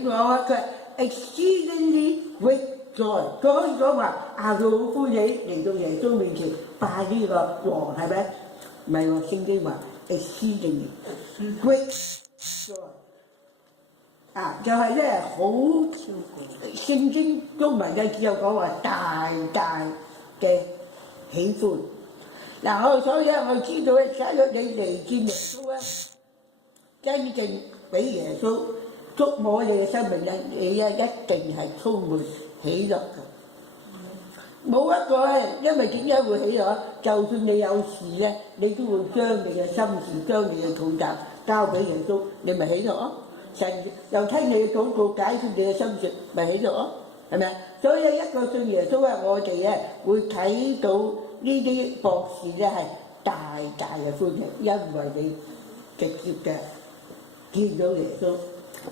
點講啊？佢係 exceedingly great joy， 佢可以講話好歡喜嚟到耶穌面前拜呢個王係咪？唔係喎，聖經話 exceedingly great joy。就係咧好聖經中文嘅只有講話大大嘅喜歡。所以咧，我知道咧，假如你嚟見耶穌咧，真正俾耶穌觸摸你嘅生命咧，你一定係充滿喜樂嘅。冇一個咧，因為點解會喜樂？就算你有事咧，你都會將你嘅心事、將你嘅重擔交俾耶穌，你咪喜樂咯。神又聽你嘅禱告，解決你嘅心事，咪喜樂咯，係咪啊？所以一個信耶穌咧，我哋咧會睇到呢啲博士咧係大大嘅歡喜，因為你直接嘅見到耶穌。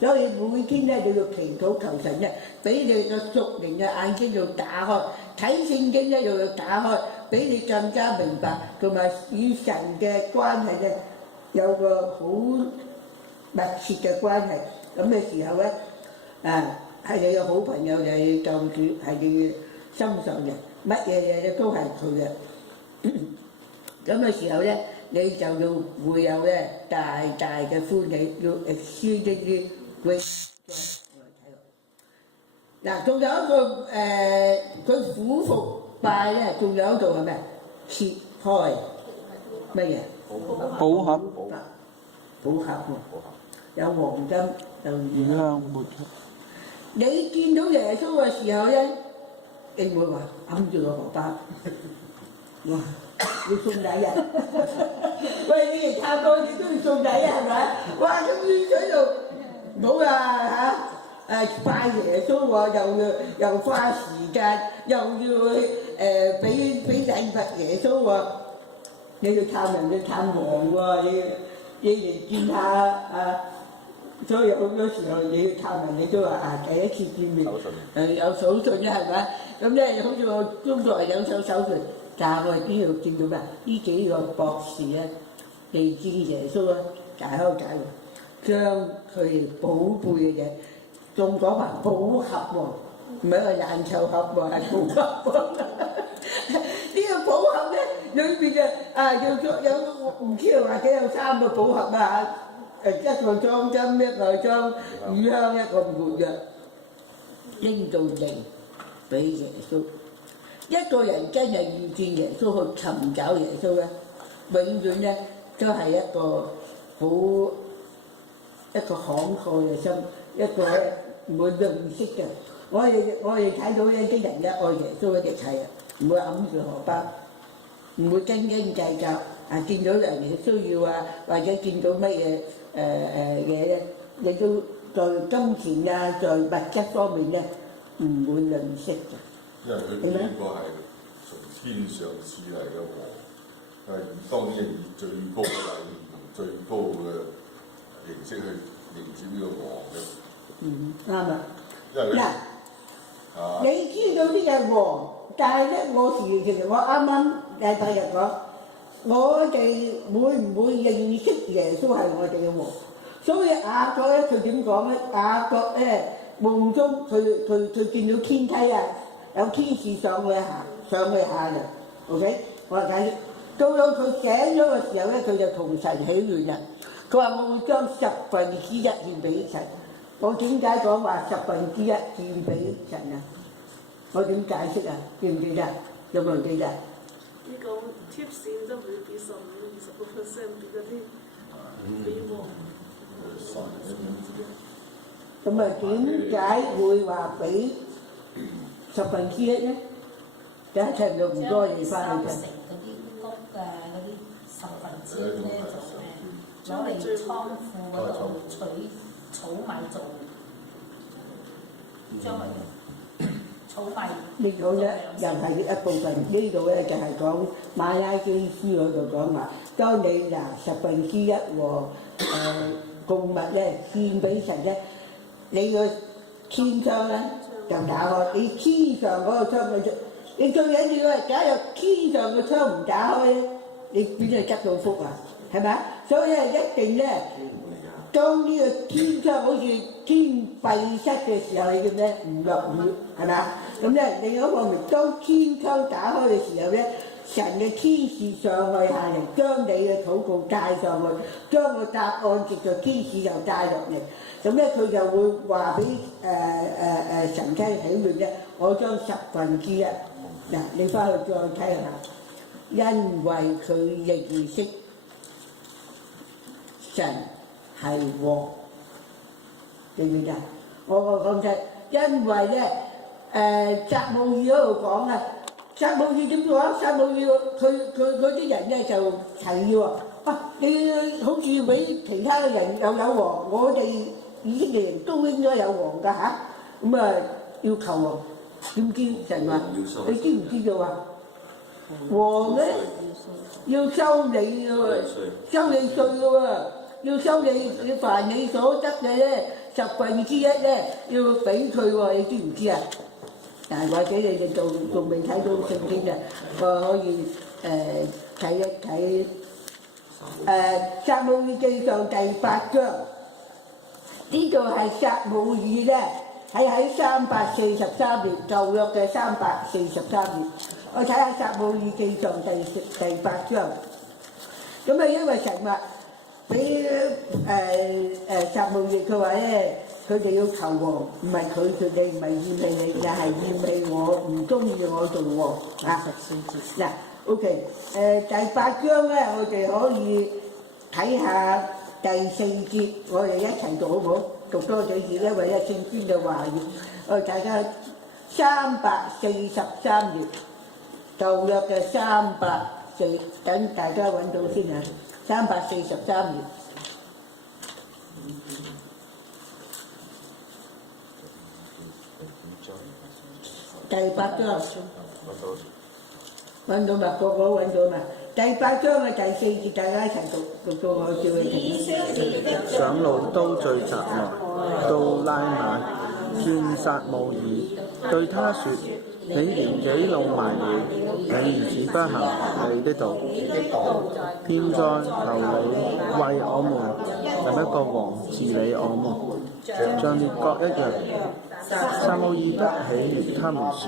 所以每天咧你要祈禱求神咧，俾你個屬靈嘅眼睛要打開，睇聖經咧又要打開，俾你更加明白，同埋與神嘅關係咧有個好密切嘅關係。咁嘅時候咧，係你嘅好朋友，就係救主，係你嘅心上人，乜嘢嘢都係佢嘅。咁嘅時候咧，你就要會有咧大大嘅歡喜，要 exceedingly great。仲有一個佢俯伏拜咧，仲有一度係咩？切開乜嘢？寶盒。寶盒喎，有黃金，有乳香沒出。你見到耶穌嘅時候咧，你會話揞住個荷包，哇！要送禮啊！喂，你嚟探我，你都要送禮啊，係咪？哇！咁你喺度冇啊拜耶穌喎，又花時間，又要俾禮物耶穌喎，你要探人，你探王喎，你嚟見下所以好多時候你要探人，你都話第一次見面有手信啦，係咪？咁咧好似我中國人有手信，但係我哋邊度見到咩？呢幾個博士咧嚟見耶穌啊，解開，將佢哋寶貝嘅嘢，仲講話寶盒喎，唔係個爛臭盒喎，係寶盒喎。呢個寶盒咧裏邊有唔知或者有3個寶盒啊，一個裝金，一個裝乳香，一個沒藥，拎到嚟俾耶穌。一個人真係遇見耶穌去尋找耶穌咧，永遠咧都係一個慷慨嘅心，一個唔會吝嗇嘅。我哋睇到呢啲人咧愛耶穌一直係唔會揞住荷包，唔會斤斤計較。見到人哋需要或者見到乜嘢嘢咧，你都在金錢在物質方面咧唔會吝嗇嘅。因為佢呢個係從天上賜嚟嘅王，當然係以最高嘅禮儀、最高嘅形式去迎接呢個王嘅。啱啊！嗱，你知道呢個王，但係咧，其實我啱啱禮拜日講，我哋會唔會認識耶穌係我哋嘅王？所以雅各咧，佢點講咧？雅各咧夢中佢見到天梯啊！有天使上去下人 ，OK？ 我話解釋，到佢醒咗嘅時候咧，佢就同神許願啦。佢話我會將1/10獻俾神。我點解講話1/10獻俾神啊？我點解釋啊？記唔記得？有冇人記得？呢個貼士都會俾15%俾嗰啲俾王。咁啊，點解會話俾1/10咧？第一層就唔多嘢翻去嘅。嗰啲屋嗰啲10%咧就攞嚟倉庫嗰度取草米做，將佢草米。呢度咧又係一部分，呢度咧就係講馬拉基書嗰度講話，當你拿1/10和供物咧獻俾神咧，你個天窗咧就打開，你天上嗰個窗你最緊要係，假如天上個窗唔打開咧，你邊度執到福啊？係咪啊？所以一定咧當呢個天窗好似天閉塞嘅時候，你叫咩？唔落雨係咪啊？咁咧另一個方面，當天窗打開嘅時候咧，神嘅天使上去下嚟，將你嘅禱告帶上去，將個答案藉著天使就帶落嚟。咁咧佢就會話俾神聽起面咧，我將1/10嗱，你翻去再睇下，因為佢認識神係王，記唔記得？我講真，因為咧撒母耳嗰度講啊，撒母耳點講？撒母耳佢啲人咧就提議喎，你好似俾其他嘅人又有王，我哋以色列人都應該有王㗎嚇，咁要求王。點知神話？你知唔知道啊？王咧要收你嘅喎，收你稅嘅喎，要收你凡你所得嘅咧1/10咧要俾佢喎，你知唔知啊？但係或者你哋仲未睇到聖經啊，我可以睇一睇撒母耳記上第8章，呢度係撒母耳咧。喺343年，舊約嘅343年，我睇下撒母耳記上第8章。咁因為神話俾撒母耳，佢話咧，佢哋要求王，唔係佢哋唔係厭棄你，但係厭棄我，唔中意我做王啊。嗱 ，OK， 第8章咧，我哋可以睇下第4節，我哋一齊讀好唔好？讀多幾節，因為咧聖經嘅話語，大家343頁，舊約嘅304，等大家揾到先啊，343頁，第8章，揾到嘛？個個都揾到嘛？第8章嘅第4節，大家一齊讀到我叫佢停。長老都聚集來到拉瑪見撒母耳，對他說：你年紀老邁了，你兒子不行你的道，現在求你為我們立一個王治理我們，像列國一樣。撒母耳不喜悅他們說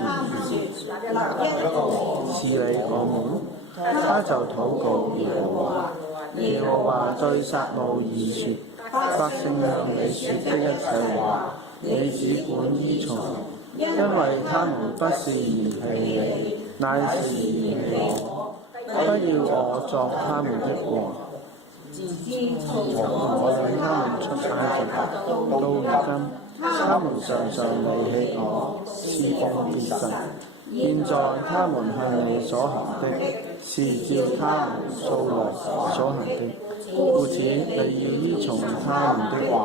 治理我們，他就禱告耶和華。耶和華對撒母耳說：百姓向你說的一切話，你只管依從，因為他們不是嫌棄你，乃是嫌棄我。不要我作他們的王。我領他們出埃及，到如今，他們常常離棄我，侍奉別神。現在他們向你所行的，是照他們素來所行的，故此你要依從他們的話，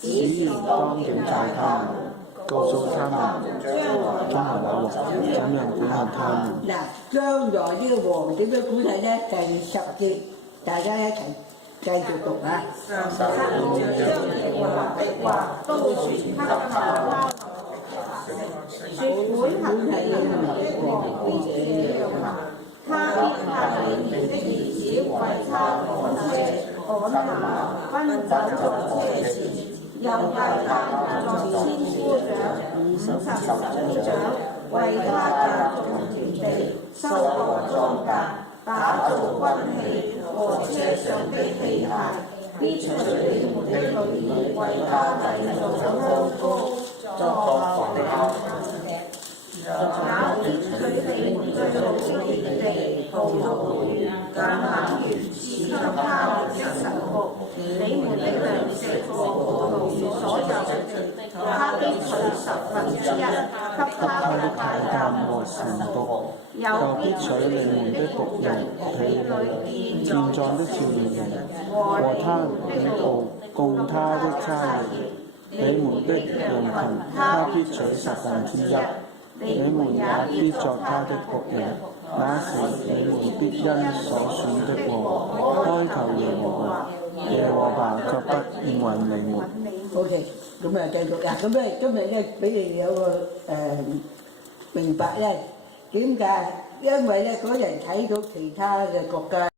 只要當警戒他們，告訴他們將來有王怎樣管轄他們。嗱，將來呢個王點樣管理咧？第10節，大家一齊繼續讀啊！撒母耳將耶和華的話都傳給他們，說管轄你們的王必這樣行，他必派你們的兒子為他趕馬奔走在車前，又派他作千夫長、50省長，為他耕種田地、收割莊稼、打造軍器和車上的器械，必隨你們的女兒為他製造香膏，作他的也必取你們最好的田地、葡萄園、橄欖園，賜給他們的臣僕。你們的糧食和葡萄園所有的地，他必取1/10，給他的太監和臣僕。又必取你們的僕人、婢女、健壯的少年人和他的供他的差役。你們的羊群，他必取1/10。你們也必作他的僕人。那時你們必因所選的王哀求耶和華，耶和華卻不應允你們。OK， 咁繼續啦。咁咧今日咧俾你有個明白咧，點解？因為咧嗰人睇到其他嘅國家。